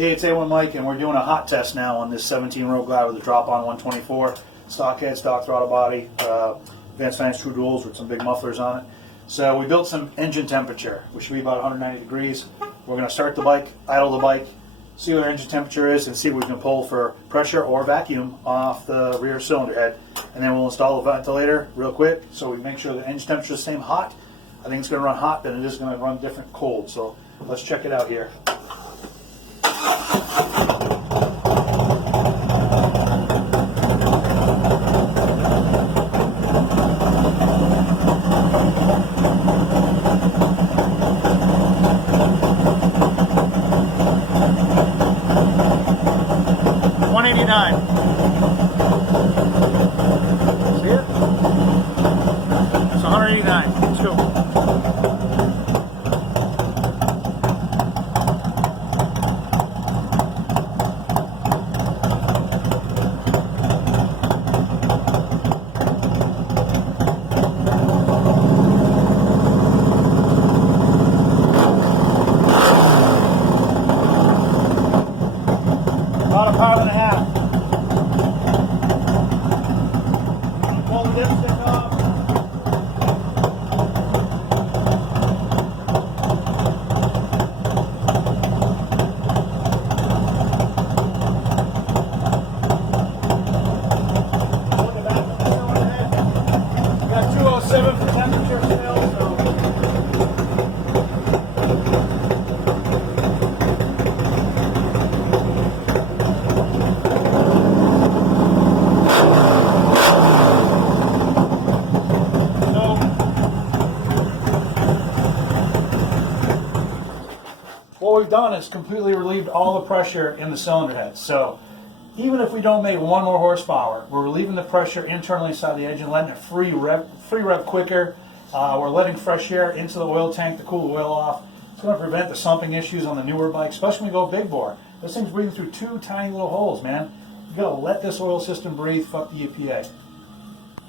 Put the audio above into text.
Hey, it's A1 Mike, and we're doing a hot test now on this 17-row glide with a drop-on 124. Stock head, stock throttle body, Advanced Science True Duals with some big mufflers on it. So we built some engine temperature, which should be about 190 degrees. We're going to start the bike, idle the bike, see what our engine temperature is, and see what we can pull for pressure or vacuum off the rear cylinder head. And then we'll install the ventilator real quick so we make sure the engine temperature is the same hot. I think it's going to run hot, but it is going to run different cold. So let's check it out here. See it? It's 189. Let's go. About a pound and a half. Pull the dipstick off. Look at that. We got 207 for temperature still, so. What we've done is completely relieved all the pressure in the cylinder head. So even if we don't make one more horsepower, we're relieving the pressure internally inside the engine, letting it free rev quicker. We're letting fresh air into the oil tank to cool the oil off. It's going to prevent the sumping issues on the newer bikes, especially when we go big bore. This thing's breathing through two tiny little holes, man. You got to let this oil system breathe. Fuck the EPA.